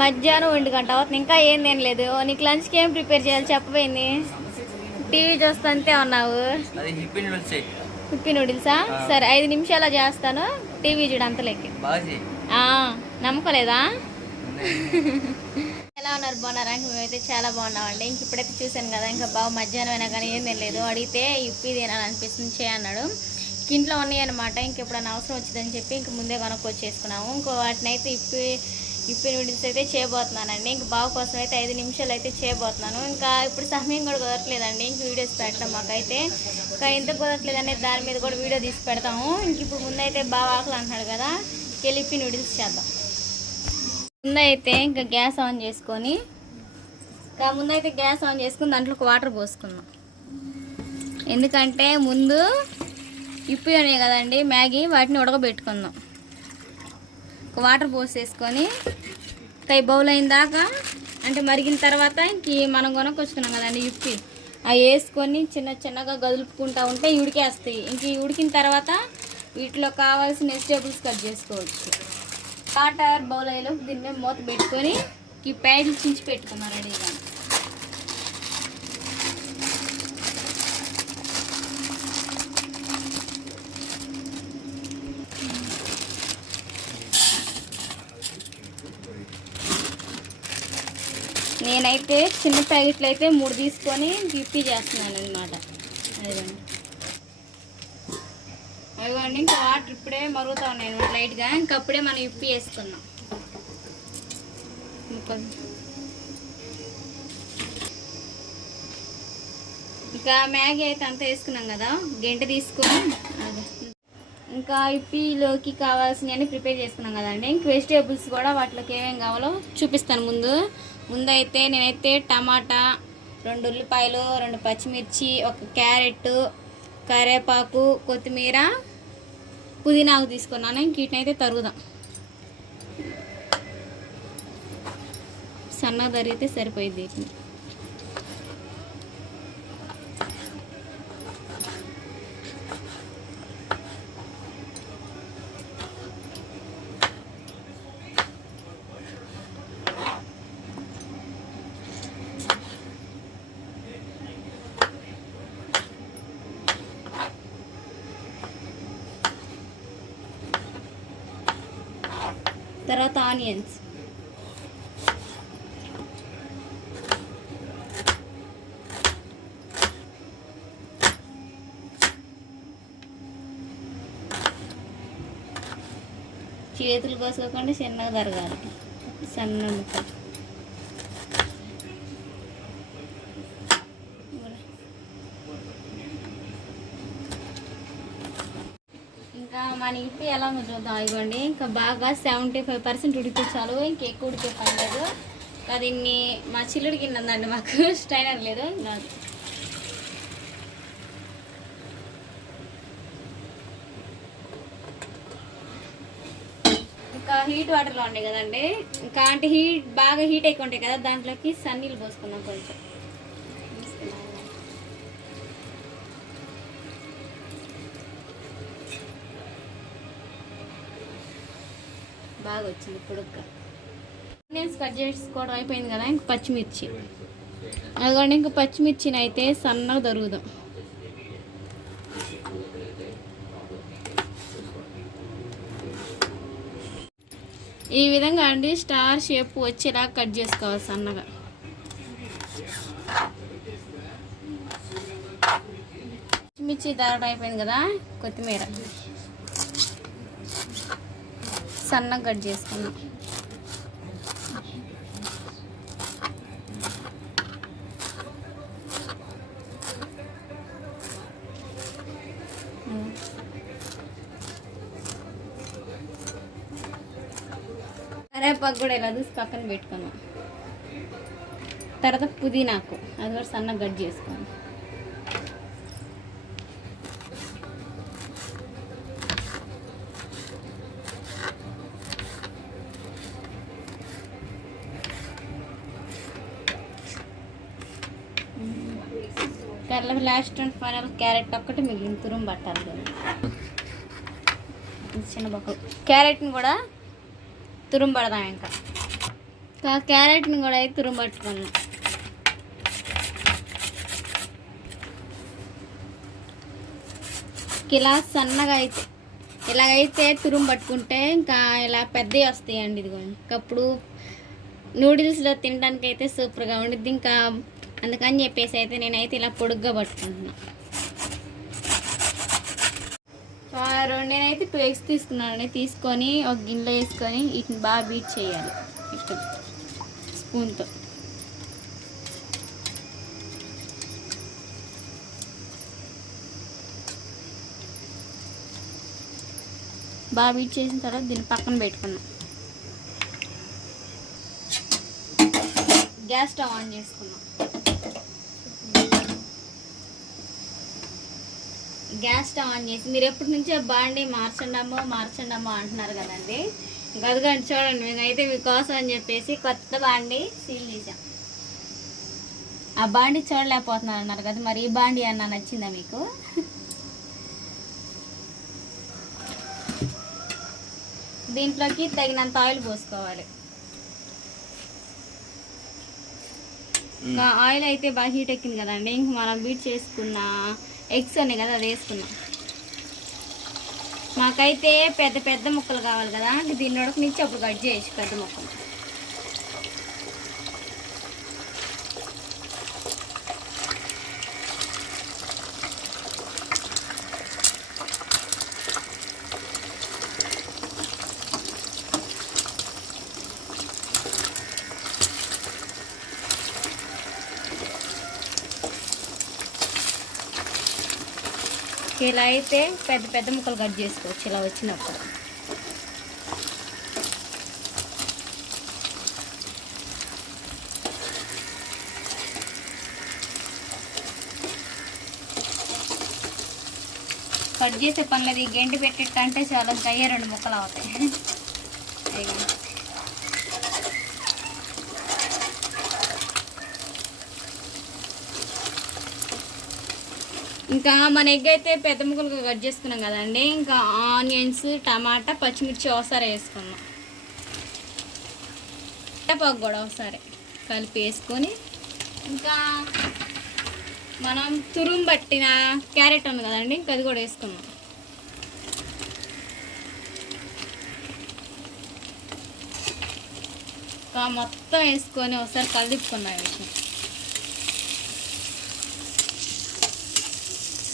మధ్యాహ్నం ఒంటి గంట అవుతుంది. ఇంకా ఏం తినలేదు నీకు లంచ్కి ఏం ప్రిపేర్ చేయాలి? చెప్పపోయింది టీవీ చూస్తా అంతే ఉన్నావు. హిప్పీ నూడిల్స్. ఉప్పి నూడిల్సా? సరే ఐదు నిమిషాలు చేస్తాను. టీవీ చూడు చెయ్యి ఆ, నమ్మకలేదా? ఎలా ఉన్నారు? బాగున్నారా? ఇంక మేమైతే చాలా బాగున్నామండి. ఇంక ఇప్పుడైతే చూశాను కదా ఇంకా బాగా మధ్యాహ్నం అయినా కానీ ఏం తినలేదు. అడిగితే ఇప్పి తినాలనిపిస్తుంది చేయన్నాడు ఇంక ఇంట్లో ఉన్నాయి అనమాట ఇంక ఎప్పుడైనా అవసరం వచ్చిందని చెప్పి ఇంక ముందే కొనుక్కొచ్చేసుకున్నాము. ఇంకో వాటిని అయితే ఇప్పి ఇప్పి నూడిల్స్ అయితే చేయబోతున్నానండి. ఇంక బావ కోసం అయితే ఐదు నిమిషాలు అయితే చేయబోతున్నాను. ఇంకా ఇప్పుడు సమయం కూడా కుదరట్లేదండి. ఇంక వీడియోస్ పెట్టడం మాకైతే. ఇంకా ఎంత కుదరట్లేదనే దాని మీద కూడా వీడియో తీసి పెడతాము. ఇంక ఇప్పుడు ముందైతే బాగా ఆకలి అంటున్నాడు కదా. కెలిపి నూడిల్స్ చేద్దాం. ముందైతే ఇంకా గ్యాస్ ఆన్ చేసుకొని ఇంకా ముందైతే గ్యాస్ ఆన్ చేసుకుని దాంట్లో ఒక వాటర్ పోసుకుందాం. ఎందుకంటే ముందు ఇప్పు ఉన్నాయి కదండి మ్యాగీ వాటిని ఉడకబెట్టుకుందాం. వాటర్ పోసేసుకొని కై బౌల్ అయిన దాకా అంటే మరిగిన తర్వాత ఇంక మనం కొనుక్కొచ్చుకున్నాం కదండి ఇప్పి అవి వేసుకొని చిన్న చిన్నగా గదులుపుకుంటూ ఉంటే ఉడికేస్తాయి. ఇంక ఉడికిన తర్వాత వీటిలో కావాల్సిన వెజిటేబుల్స్ కట్ చేసుకోవచ్చు. వాటర్ బౌల్ అయ్యేలో దీని మీద మూత పెట్టుకొని ఈ ప్యాడ్లు చించి పెట్టుకున్నాం రెడీగా. నేనైతే చిన్న ప్యాకెట్లు అయితే మూడు తీసుకొని ఫిఫ్టీ చేస్తున్నాను అనమాట అదిగోండి. అదిగోండి ఇంకా వాటర్ ఇప్పుడే మరుగుతా ఉన్నాయి లైట్గా. ఇంకా అప్పుడే మనం ఇప్పి వేసుకున్నాం ఇంకా మ్యాగీ అయితే అంతా వేసుకున్నాం కదా. గంట తీసుకొని ఇంకా ఇప్పిలోకి కావాల్సినవన్నీ ప్రిపేర్ చేసుకున్నాం కదండి. ఇంక వెజిటేబుల్స్ కూడా వాటిలోకి ఏమేమి కావాలో చూపిస్తాను ముందు. ముందైతే నేనైతే టమాటా రెండు ఉల్లిపాయలు రెండు పచ్చిమిర్చి ఒక క్యారెట్ కరివేపాకు కొత్తిమీర పుదీనాకు తీసుకున్నాను. ఇంక వీటినైతే తరుగుదాం. సన్నగా తరిగితే సరిపోయింది వీటిని. తర్వాత ఆనియన్స్ చేతులు కోసుకోకుండా చిన్నగా తరగాలి సన్న ముక్కలు ఇంకా మన ఇప్పి ఎలా చూద్దాం ఇవ్వండి. ఇంకా బాగా సెవెంటీ ఫైవ్ పర్సెంట్ ఉడికి చాలు ఉడికే పని లేదు. ఇంకా దీన్ని మా చిల్లుడికి ఉందండి మాకు. స్టైనర్ లేదు ఇంకా హీట్ వాటర్లో ఉన్నాయి కదండి. ఇంకా అంటే హీట్ బాగా హీట్ ఎక్కువ ఉంటాయి కదా దాంట్లోకి సన్నీళ్ళు పోసుకున్నాం కొంచెం. బాగా వచ్చింది ఇప్పుడు ఆనియన్స్ కట్ చేసుకోవడం అయిపోయింది కదా ఇంక పచ్చిమిర్చి. అదిగోండి ఇంక పచ్చిమిర్చిని అయితే సన్నగా దొరుకుదాం ఈ విధంగా అండి స్టార్ షేప్ వచ్చేలా కట్ చేసుకోవాలి సన్నగా. పచ్చిమిర్చి దరగడం అయిపోయింది కదా కొత్తిమీర. సన్నగా కట్ చేసుకున్నాం. కరేపాకు కూడా ఇలా తీసి పక్కన పెట్టుకున్నాం. తర్వాత పుదీనాకు అది కూడా సన్నగా కట్ చేసుకోండి లాస్ట్ అండ్ ఫైనల్ క్యారెట్ ఒక్కటి మిగిలిన తురుం పట్టాలి కదా చిన్న బొక్కలు క్యారెట్ని కూడా తురుం పడదాం ఇంకా. ఇంకా క్యారెట్ని కూడా అయితే పట్టుకున్నాం. ఇలా సన్నగా అయితే ఇలాగైతే తురుము పట్టుకుంటే ఇంకా ఇలా పెద్దవి వస్తాయండి ఇదిగోండి అప్పుడు నూడిల్స్లో తినడానికి అయితే సూపర్గా ఉండిద్ది. ఇంకా అందుకని చెప్పేసి అయితే నేనైతే ఇలా పొడుగ్గా పట్టుకుంటున్నా. ఆ, నేనైతే టూ ఎగ్స్ తీసుకున్నాను తీసుకొని ఒక గిన్నెలో వేసుకొని వీటిని బాగా బీట్ చేయాలి. ఇట్లా స్పూన్తో బాగా బీట్ చేసిన తర్వాత దీన్ని పక్కన పెట్టుకున్నాం. గ్యాస్ స్టవ్ ఆన్ చేసుకున్నాం. గ్యాస్ స్టవ్ ఆన్ చేసి మీరు ఎప్పటి నుంచో బాండి మార్చండమ్మో మార్చండమ్మో అంటున్నారు కదండి. ఇంకా అదిగోండి చూడండి మేమైతే మీకోసం అని చెప్పేసి కొత్త బాండి సీల్ చేసాం ఆ బాండి చూడలేకపోతున్నారు అన్నారు కదా మరి ఈ బాండి అన్న నచ్చిందా మీకు? దీంట్లోకి తగినంత ఆయిల్ పోసుకోవాలి. ఇంకా ఆయిల్ అయితే బాగా హీట్ ఎక్కింది కదండి ఇంక మనం బీట్ చేసుకున్న ఎగ్స్ ఉన్నాయి కదా అది వేసుకున్నాం. మాకైతే పెద్ద పెద్ద ముక్కలు కావాలి కదా దీన్ని దీన్ని ఉడకనిచ్చి అప్పుడు కట్ చేయొచ్చు పెద్ద ముక్కలు. ఇలా అయితే పెద్ద పెద్ద ముక్కలు కట్ చేసుకోవచ్చు ఇలా వచ్చినప్పుడు. కట్ చేసే పనులది లేదు గెంటి పెట్టేట అంటే చాలా గయ్య రెండు ముక్కలు అవుతాయి. ఇంకా మన ఎగ్ అయితే పెద్ద ముక్కలుగా కట్ చేసుకున్నాం కదండి. ఇంకా ఆనియన్స్ టమాటా పచ్చిమిర్చి ఒకసారి వేసుకున్నాం కరివేపాకు కూడా ఒకసారి కలిపి వేసుకొని ఇంకా మనం తురుము పట్టిన క్యారెట్ ఉంది కదండి ఇంకా అది కూడా వేసుకున్నాం ఇంకా మొత్తం వేసుకొని ఒకసారి కలిపుకున్నాం వీటిని.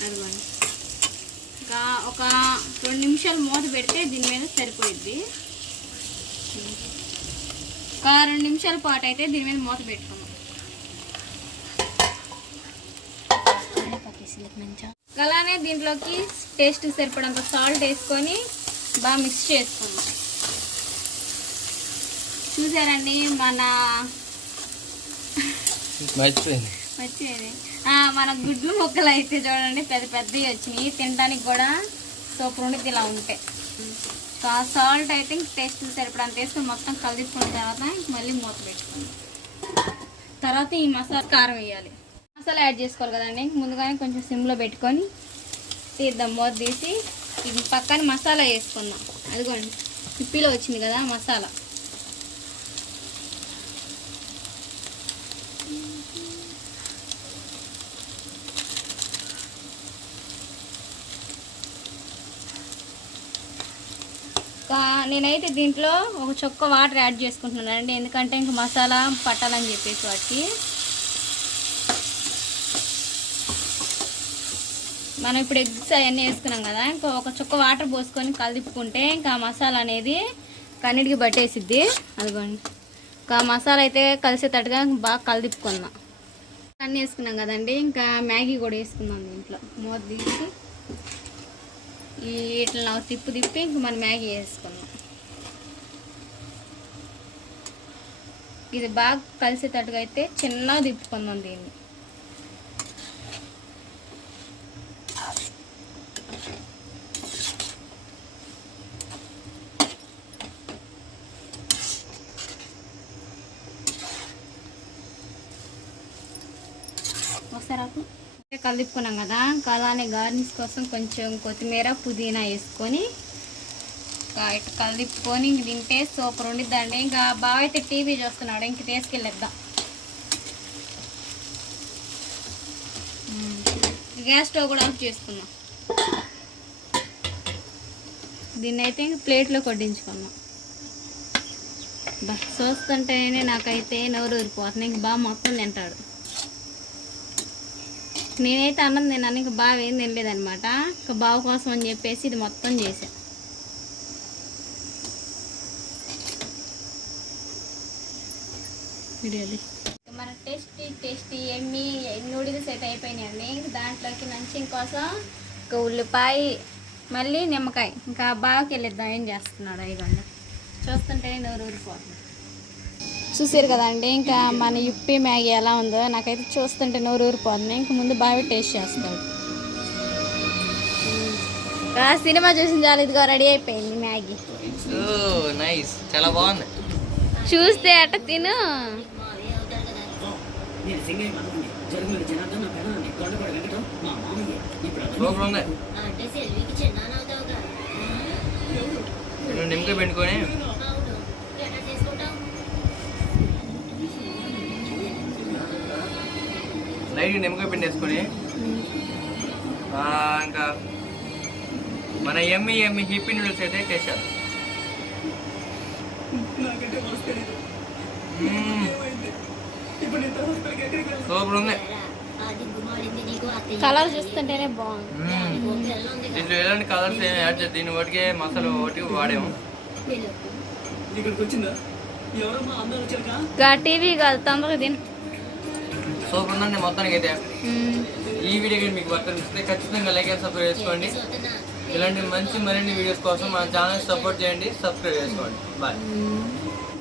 అదిగోండి ఇంకా ఒక రెండు నిమిషాలు మూత పెడితే దీని మీద సరిపోయిద్ది. ఒక రెండు నిమిషాల పాటు అయితే దీని మీద మూత పెట్టుకున్నాం అలానే దీంట్లోకి టేస్ట్ సరిపడంత సాల్ట్ వేసుకొని బాగా మిక్స్ చేసుకున్నాం చూసారండి మన మర్చిపోయింది. ఆ, మన గుడ్లు మొక్కలు అయితే చూడండి పెద్ద పెద్దవి వచ్చినాయి. తినడానికి కూడా సూపర్ ఉండేది ఇలా ఉంటే. సాల్ట్ అయితే ఇంక టేస్ట్ సరిపడంత వేసుకుని మొత్తం కలుపుకున్న తర్వాత మళ్ళీ మూత పెట్టుకోండి. తర్వాత ఈ మసాలా కారం వేయాలి. మసాలా యాడ్ చేసుకోవాలి కదండి. ముందుగానే కొంచెం సిమ్లో పెట్టుకొని తీద్దాం. మూత తీసి ఇది పక్కన మసాలా వేసుకుందాం. అదిగోండి. పిప్పిలో వచ్చింది కదా మసాలా కా- నేనైతే దీంట్లో ఒక చొక్క వాటర్ యాడ్ చేసుకుంటున్నానండి ఎందుకంటే ఇంక మసాలా పట్టాలని చెప్పేసి వాటికి. మనం ఇప్పుడు ఎగ్స్ అవన్నీ వేసుకున్నాం కదా ఇంకా ఒక చుక్క వాటర్ పోసుకొని కలిపుకుంటే ఇంకా మసాలా అనేది కన్నిటికి పట్టేసిద్ది. అదిగోండి. ఇంకా మసాలా అయితే కలిసేటట్టుగా బాగా కలిదిప్పుకుందాం అన్నీ వేసుకున్నాం కదండి. ఇంకా మ్యాగీ కూడా వేసుకుందాం దీంట్లో. మూత తీసి. ఈ ఇట్లా తిప్పు తిప్పి ఇంక మనం మ్యాగీ వేసుకున్నాం. ఇది బాగా కలిసేటట్టుగా అయితే చిన్నగా తిప్పుకుందాం దీన్ని. ఒకసారి కలిపుకున్నాం కదా ఇంకా అలానే గార్నిష్ కోసం కొంచెం కొత్తిమీర పుదీనా వేసుకొని ఇంకా ఇటు కలిపుకొని ఇంక తింటే సూపర్ ఉండిద్దండి. ఇంకా బాగా అయితే టీవీ చూస్తున్నాడు. ఇంక తీసుకెళ్ళిద్దాం. గ్యాస్ స్టవ్ కూడా ఆఫ్ చేసుకున్నాం దీన్ని అయితే ఇంక ప్లేట్లో కొట్టించుకున్నాం బా చూస్తుంటేనే నాకైతే నోరు ఊరిపోతుంది. ఇంక బాగా మొత్తం తింటాడు. నేనైతే అన్నం తిన్నాను. ఇంకా బాగా ఏం తినలేదనమాట ఇంకా బావ కోసం అని చెప్పేసి ఇది మొత్తం చేసాను వీడియోది. మన టేస్టీ టేస్టీ ఎమ్మి నూడిల్స్ అయితే అయిపోయినాయండి. ఇంక దాంట్లోకి నంచిన కోసం ఇంకా ఉల్లిపాయ మళ్ళీ నిమ్మకాయ. ఇంకా బావకి వెళ్ళిద్దాం ఏం చేస్తున్నాడు ఇదిగోండి చూస్తుంటే నోరు ఊరిపోతుంది. చూసారు కదండి ఇంకా మన యుప్పి మ్యాగీ ఎలా ఉందో నాకైతే చూస్తుంటే నోరు ఊరిపోతుంది. ఇంక ముందు బాగా టేస్ట్ చేస్తాడు. ఆ సినిమా చూసిన చాలు ఇదిగో రెడీ అయిపోయింది మ్యాగీ. నైస్. చాలా బాగుంది. చూస్తే అట్ట తిను. సూపర్ ఉంది నువ్వు నిమ్మకాయ పెట్టుకొని లైట్ నిమ్మకాయ పిండి వేసుకొని. ఇంకా మన ఎమ్మి ఎమ్మి హిప్పీ నూడిల్స్ అయితే చేశారు సూపర్ ఉంది. కలర్ చూస్తుంటేనే బాగుంది. దీంట్లో ఎలాంటి కలర్స్ ఏమి యాడ్ చేయదు దీని ఒకటికే మసాలా ఒకటి వాడాము. టీవీ కాదు తొందరగా తిను. సూపర్ ఉందండి మొత్తానికి అయితే ఈ వీడియో కానీ మీకు వర్క్ అనిపిస్తే ఖచ్చితంగా లైక్ అండ్ సబ్స్క్రైబ్ చేసుకోండి. ఇలాంటి మంచి మరిన్ని వీడియోస్ కోసం మన ఛానల్ సపోర్ట్ చేయండి. సబ్స్క్రైబ్ చేసుకోండి. బాయ్.